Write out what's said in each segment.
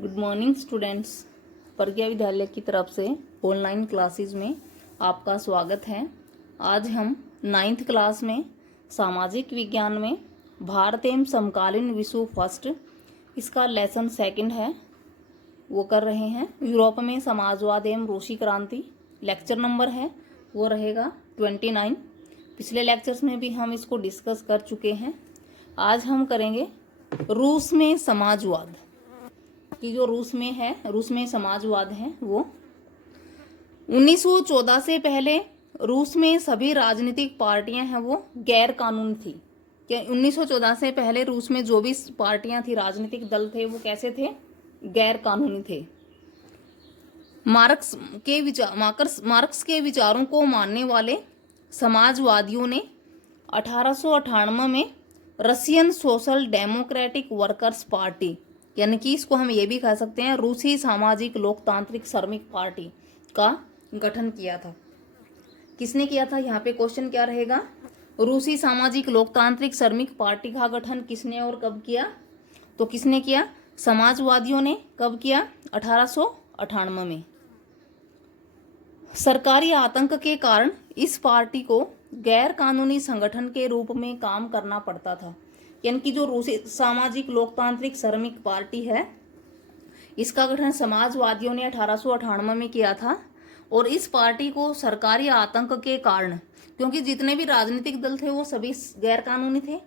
Good morning students. प्रज्ञा विद्यालय की तरफ से ऑनलाइन क्लासेस में आपका स्वागत है। आज हम 9th क्लास में सामाजिक विज्ञान में भारत एवं समकालीन विश्व फर्स्ट इसका लेसन सेकंड है वो कर रहे हैं। यूरोप में समाजवाद एवं रूसी क्रांति लेक्चर नंबर है वो रहेगा 29। पिछले लेक्चर्स में भी हम इसको डिस्कस कर चुके हैं। आज हम करेंगे रूस में समाजवाद कि जो रूस में समाजवाद है वो 1914 से पहले रूस में सभी राजनीतिक पार्टियां हैं वो गैर कानूनी थी। क्या 1914 से पहले रूस में जो भी पार्टियां थी, राजनीतिक दल थे, वो कैसे थे? गैर कानूनी थे। मार्क्स के विचारों को मानने वाले समाजवादियों ने 1898 में Russian social democratic workers party, यानी कि इसको हम ये भी कह सकते हैं रूसी सामाजिक लोकतांत्रिक श्रमिक पार्टी का गठन किया था। किसने किया था? यहाँ पे क्वेश्चन क्या रहेगा? रूसी सामाजिक लोकतांत्रिक श्रमिक पार्टी का गठन किसने और कब किया? तो किसने किया? समाजवादियों ने। कब किया? 1898 में। सरकारी आतंक के कारण इस पार्टी को गैर कानूनी संगठन के रूप में काम करना पड़ता था। यानी कि जो रूसी सामाजिक लोकतांत्रिक श्रमिक पार्टी है, इसका गठन समाजवादियों ने 1898 में किया था। और इस पार्टी को सरकारी आतंक के कारण, क्योंकि जितने भी राजनीतिक दल थे वो सभी गैर कानूनी थे,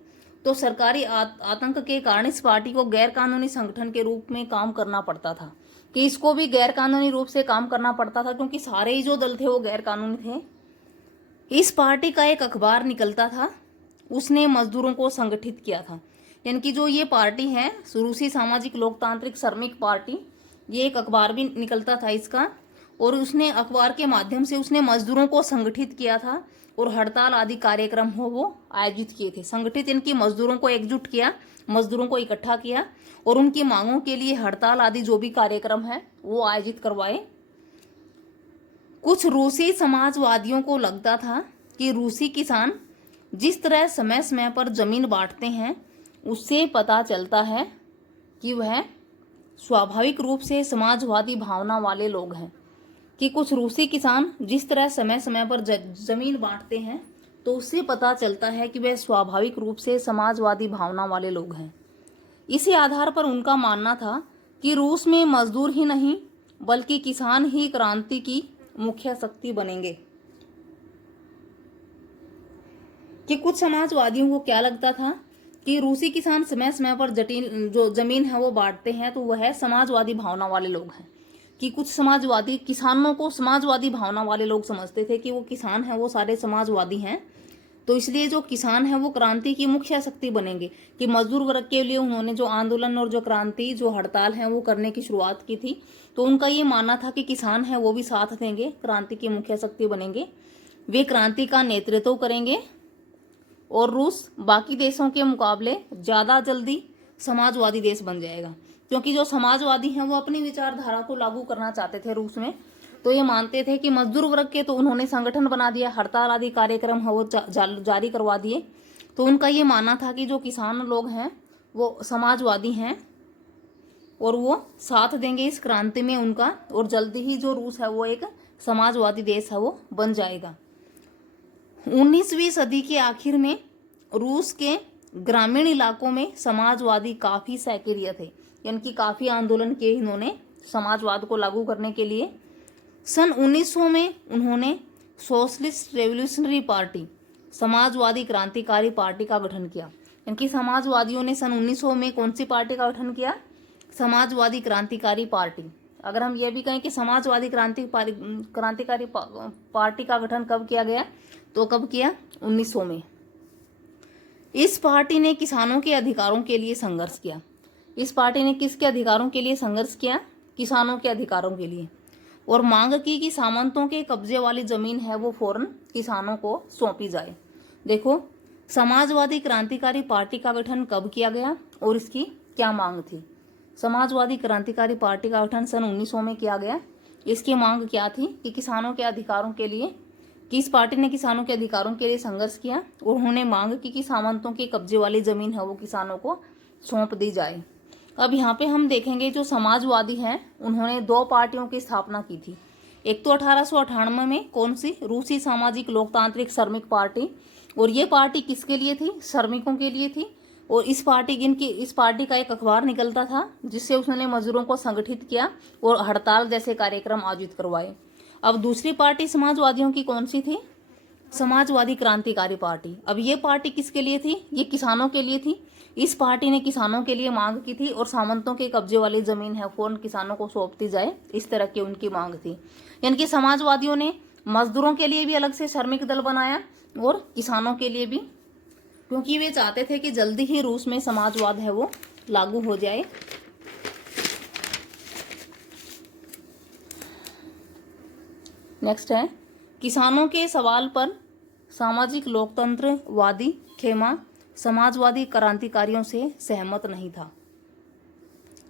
तो सरकारी आतंक के कारण इस पार्टी को गैर कानूनी संगठन के रूप में काम करना पड़ता था। कि इसको भी गैर कानूनी रूप से काम करना पड़ता था क्योंकि सारे ही जो दल थे वो गैर कानूनी थे। इस पार्टी का एक अखबार निकलता था, उसने मजदूरों को संगठित किया था। यानी कि जो ये पार्टी है रूसी सामाजिक लोकतांत्रिक श्रमिक पार्टी, ये एक अखबार भी निकलता था इसका, और उसने अखबार के माध्यम से उसने मजदूरों को संगठित किया था और हड़ताल आदि कार्यक्रम हो वो आयोजित किए थे। संगठित इनकी मजदूरों को एकजुट किया, मजदूरों को इकट्ठा किया और उनकी मांगों के लिए हड़ताल आदि जो भी कार्यक्रम है वो आयोजित करवाए। कुछ रूसी समाजवादियों को लगता था कि रूसी किसान जिस तरह समय समय पर जमीन बांटते हैं उससे पता चलता है कि वह स्वाभाविक रूप से समाजवादी भावना वाले लोग हैं। कि कुछ रूसी किसान जिस तरह समय समय पर जमीन बांटते हैं तो उससे पता चलता है कि वह स्वाभाविक रूप से समाजवादी भावना वाले लोग हैं। इसी आधार पर उनका मानना था कि रूस में मजदूर ही नहीं बल्कि किसान ही क्रांति की मुख्य शक्ति बनेंगे। कि कुछ समाजवादियों को क्या लगता था कि रूसी किसान समय समय पर जटिल जो जमीन है वो बांटते हैं तो वह समाजवादी भावना वाले लोग हैं। कि कुछ समाजवादी किसानों को समाजवादी भावना वाले लोग समझते थे कि वो किसान हैं वो सारे समाजवादी हैं, तो इसलिए जो किसान है वो क्रांति की मुख्य शक्ति बनेंगे। कि मजदूर वर्ग के लिए उन्होंने जो आंदोलन और जो क्रांति जो हड़ताल है वो करने की शुरुआत की थी, तो उनका ये मानना था कि किसान है वो भी साथ देंगे, क्रांति की मुख्य शक्ति बनेंगे, वे क्रांति का नेतृत्व करेंगे और रूस बाकी देशों के मुकाबले ज़्यादा जल्दी समाजवादी देश बन जाएगा। क्योंकि जो समाजवादी हैं वो अपनी विचारधारा को लागू करना चाहते थे रूस में, तो ये मानते थे कि मजदूर वर्ग के तो उन्होंने संगठन बना दिया, हड़ताल आदि कार्यक्रम है वो जारी करवा दिए, तो उनका ये मानना था कि जो किसान लोग हैं वो समाजवादी हैं और वो साथ देंगे इस क्रांति में उनका, और जल्दी ही जो रूस है वो एक समाजवादी देश है वो बन जाएगा। 19वीं सदी के आखिर में रूस के ग्रामीण इलाकों में समाजवादी काफ़ी सक्रिय थे। यानी कि काफ़ी आंदोलन किए इन्होंने समाजवाद को लागू करने के लिए। सन 1900 में उन्होंने सोशलिस्ट रेवोल्यूशनरी पार्टी, समाजवादी क्रांतिकारी पार्टी का गठन किया। यानी कि समाजवादियों ने सन 1900 में कौन सी पार्टी का गठन किया? समाजवादी क्रांतिकारी पार्टी। अगर हम ये भी कहें कि समाजवादी क्रांतिकारी पार्टी का गठन कब किया गया, तो कब किया? 1900 में। इस पार्टी ने किसानों के अधिकारों के लिए संघर्ष किया। इस पार्टी ने किसके अधिकारों के लिए संघर्ष किया? किसानों के अधिकारों के लिए। और मांग की कि सामंतों के कब्जे वाली जमीन है वो फौरन किसानों को सौंपी जाए। देखो, समाजवादी क्रांतिकारी पार्टी का गठन कब किया गया और इसकी क्या मांग थी? समाजवादी क्रांतिकारी पार्टी का गठन सन 1900 में किया गया। इसकी मांग क्या थी? कि किसानों के अधिकारों के लिए, कि इस पार्टी ने किसानों के अधिकारों के लिए संघर्ष किया और उन्होंने मांग की कि सामंतों के कब्जे वाली जमीन है वो किसानों को सौंप दी जाए। अब यहाँ पे हम देखेंगे जो समाजवादी हैं उन्होंने दो पार्टियों की स्थापना की थी। एक तो 1898 में कौन सी, रूसी सामाजिक लोकतांत्रिक श्रमिक पार्टी, और ये पार्टी किसके लिए थी, श्रमिकों के लिए थी। और इस पार्टी का एक अखबार निकलता था जिससे उसने मजदूरों को संगठित किया और हड़ताल जैसे कार्यक्रम आयोजित करवाए। अब दूसरी पार्टी समाजवादियों की कौन सी थी, समाजवादी क्रांतिकारी पार्टी। अब ये पार्टी किसके लिए थी, ये किसानों के लिए थी। इस पार्टी ने किसानों के लिए मांग की थी और सामंतों के कब्जे वाली जमीन है फौरन किसानों को सौंप दी जाए, इस तरह की उनकी मांग थी। यानी कि समाजवादियों ने मजदूरों के लिए भी अलग से श्रमिक दल बनाया और किसानों के लिए भी, क्योंकि वे चाहते थे कि जल्दी ही रूस में समाजवाद है वो लागू हो जाए। नेक्स्ट है, किसानों के सवाल पर सामाजिक लोकतंत्रवादी खेमा समाजवादी क्रांतिकारियों से सहमत नहीं था।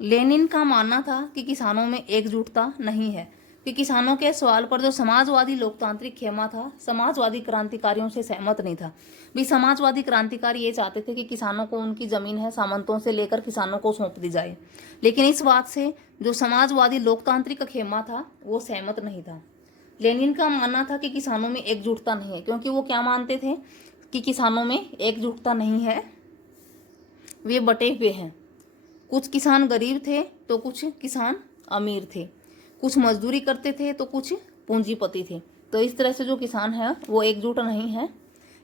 लेनिन का मानना था कि किसानों में एकजुटता नहीं है, कि किसानों के सवाल पर जो समाजवादी लोकतांत्रिक खेमा था समाजवादी क्रांतिकारियों से सहमत नहीं था। भी समाजवादी क्रांतिकारी ये चाहते थे कि किसानों को उनकी जमीन है सामंतों से लेकर किसानों को सौंप दी जाए, लेकिन इस बात से जो समाजवादी लोकतांत्रिक खेमा था वो सहमत नहीं था। लेनिन का मानना था कि किसानों में एकजुटता नहीं है, क्योंकि वो क्या मानते थे कि किसानों में एकजुटता नहीं है, वे बटे हुए हैं। कुछ किसान गरीब थे तो कुछ किसान अमीर थे, कुछ मजदूरी करते थे तो कुछ पूंजीपति थे। तो इस तरह से जो किसान है वो एकजुट नहीं है।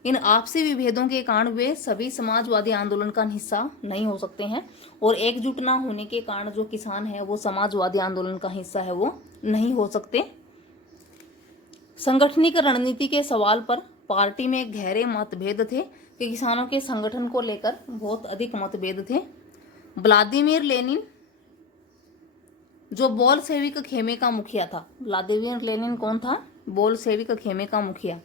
इन आपसी विभेदों के कारण वे सभी समाजवादी आंदोलन का हिस्सा नहीं हो सकते हैं, और एकजुट ना होने के कारण जो किसान है वो समाजवादी आंदोलन का हिस्सा है वो नहीं हो सकते। संगठनिक रणनीति के सवाल पर पार्टी में गहरे मतभेद थे, कि किसानों के संगठन को लेकर बहुत अधिक मतभेद थे। व्लादिमीर लेनिन जो बोल्शेविक खेमे का मुखिया था, व्लादिमीर लेनिन कौन था, बोल्शेविक खेमे का मुखिया,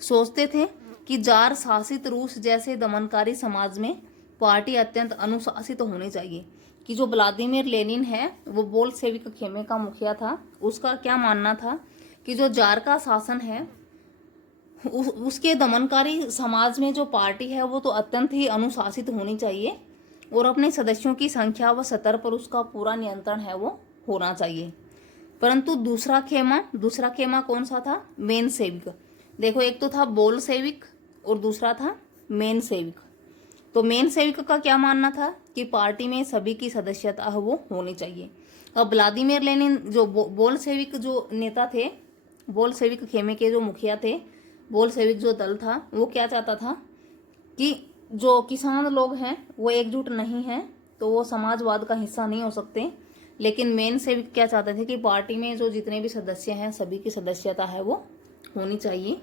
सोचते थे कि जार शासित रूस जैसे दमनकारी समाज में पार्टी अत्यंत अनुशासित होनी चाहिए। कि जो व्लादिमीर लेनिन है वो बोल्शेविक खेमे का मुखिया था, उसका क्या मानना था कि जो जार का शासन है उसके दमनकारी समाज में जो पार्टी है वो तो अत्यंत ही अनुशासित होनी चाहिए, और अपने सदस्यों की संख्या व स्तर पर उसका पूरा नियंत्रण है वो होना चाहिए। परंतु दूसरा खेमा कौन सा था, मेन सेविक। देखो एक तो था बोल्शेविक और दूसरा था मेन सेविक। तो मेन सेविक का क्या मानना था कि पार्टी में सभी की सदस्यता वो होनी चाहिए। अब व्लादिमीर लेनिन जो बोल्शेविक जो नेता थे, बोल्शेविक खेमे के जो मुखिया थे, बोल्शेविक जो दल था वो क्या चाहता था कि जो किसान लोग हैं वो एकजुट नहीं हैं तो वो समाजवाद का हिस्सा नहीं हो सकते। लेकिन मेन सेविक क्या चाहते थे कि पार्टी में जो जितने भी सदस्य हैं सभी की सदस्यता है वो होनी चाहिए।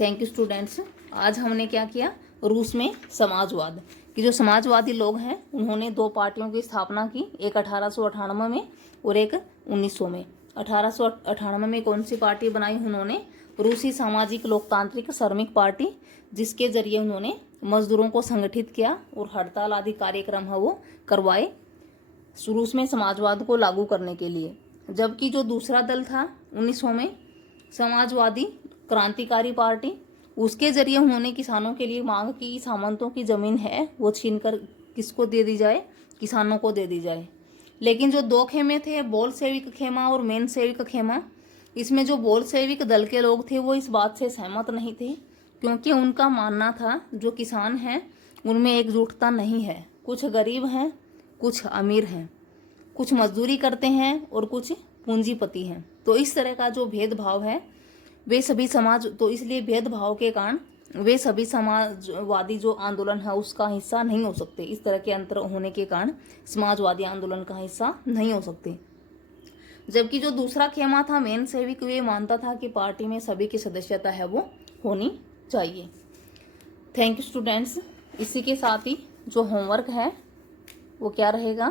Thank you students. आज हमने क्या किया, रूस में समाजवाद कि जो समाजवादी लोग हैं उन्होंने दो पार्टियों की स्थापना की, एक 1898 में और एक 1900 में। 1898 में कौन सी पार्टी बनाई उन्होंने, रूसी सामाजिक लोकतांत्रिक श्रमिक पार्टी, जिसके जरिए उन्होंने मजदूरों को संगठित किया और हड़ताल आदि कार्यक्रम है वो करवाए रूस में समाजवाद को लागू करने के लिए। जबकि जो दूसरा दल था 1900 में, समाजवादी क्रांतिकारी पार्टी, उसके जरिए उन्होंने किसानों के लिए मांग की सामंतों की जमीन है वो छीनकर किसको दे दी जाए, किसानों को दे दी जाए। लेकिन जो दो खेमे थे, बोल्शेविक खेमा और मेन सेविक खेमा, इसमें जो बोल्शेविक दल के लोग थे वो इस बात से सहमत नहीं थे, क्योंकि उनका मानना था जो किसान हैं उनमें एकजुटता नहीं है, कुछ गरीब हैं कुछ अमीर हैं, कुछ मजदूरी करते हैं और कुछ पूंजीपति हैं। तो इस तरह का जो भेदभाव है वे सभी समाज, तो इसलिए भेदभाव के कारण वे सभी समाजवादी जो आंदोलन है उसका हिस्सा नहीं हो सकते। इस तरह के अंतर होने के कारण समाजवादी आंदोलन का हिस्सा नहीं हो सकते। जबकि जो दूसरा खेमा था मेन सेविक, वे मानता था कि पार्टी में सभी की सदस्यता है वो होनी चाहिए। Thank you students. इसी के साथ ही जो होमवर्क है वो क्या रहेगा,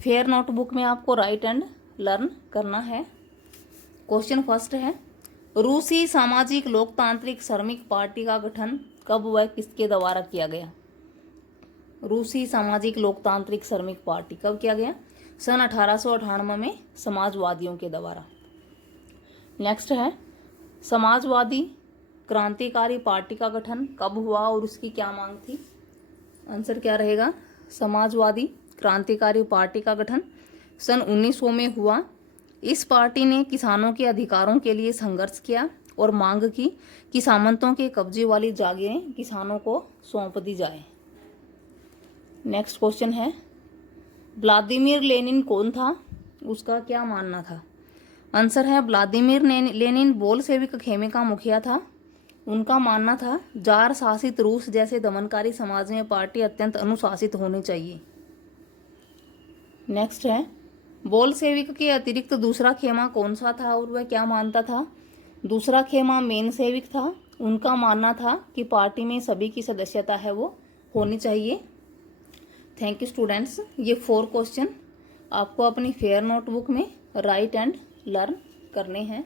फेयर नोटबुक में आपको राइट एंड लर्न करना है। क्वेश्चन फर्स्ट है, रूसी सामाजिक लोकतांत्रिक श्रमिक पार्टी का गठन कब व किसके द्वारा किया गया। रूसी सामाजिक लोकतांत्रिक श्रमिक पार्टी कब किया गया, सन 1898 में समाजवादियों के द्वारा। नेक्स्ट है, समाजवादी क्रांतिकारी पार्टी का गठन कब हुआ और उसकी क्या मांग थी। आंसर क्या रहेगा, समाजवादी क्रांतिकारी पार्टी का गठन सन 1900 में हुआ। इस पार्टी ने किसानों के अधिकारों के लिए संघर्ष किया और मांग की कि सामंतों के कब्जे वाली जागीरें किसानों को सौंप दी जाए। नेक्स्ट क्वेश्चन है, व्लादिमीर लेनिन कौन था? उसका क्या मानना था? आंसर है व्लादिमीर लेनिन बोल्शेविक खेमे का मुखिया था। उनका मानना था जार शासित रूस जैसे दमनकारी समाज में पार्टी अत्यंत अनुशासित होनी चाहिए। नेक्स्ट है, बोल्शेविक के अतिरिक्त दूसरा खेमा कौन सा था और वह क्या मानता था? दूसरा खेमा मेनशेविक था। उनका मानना था कि पार्टी में सभी की सदस्यता है वो होनी चाहिए। Thank you students. ये 4 क्वेश्चन आपको अपनी फेयर नोटबुक में राइट एंड लर्न करने हैं।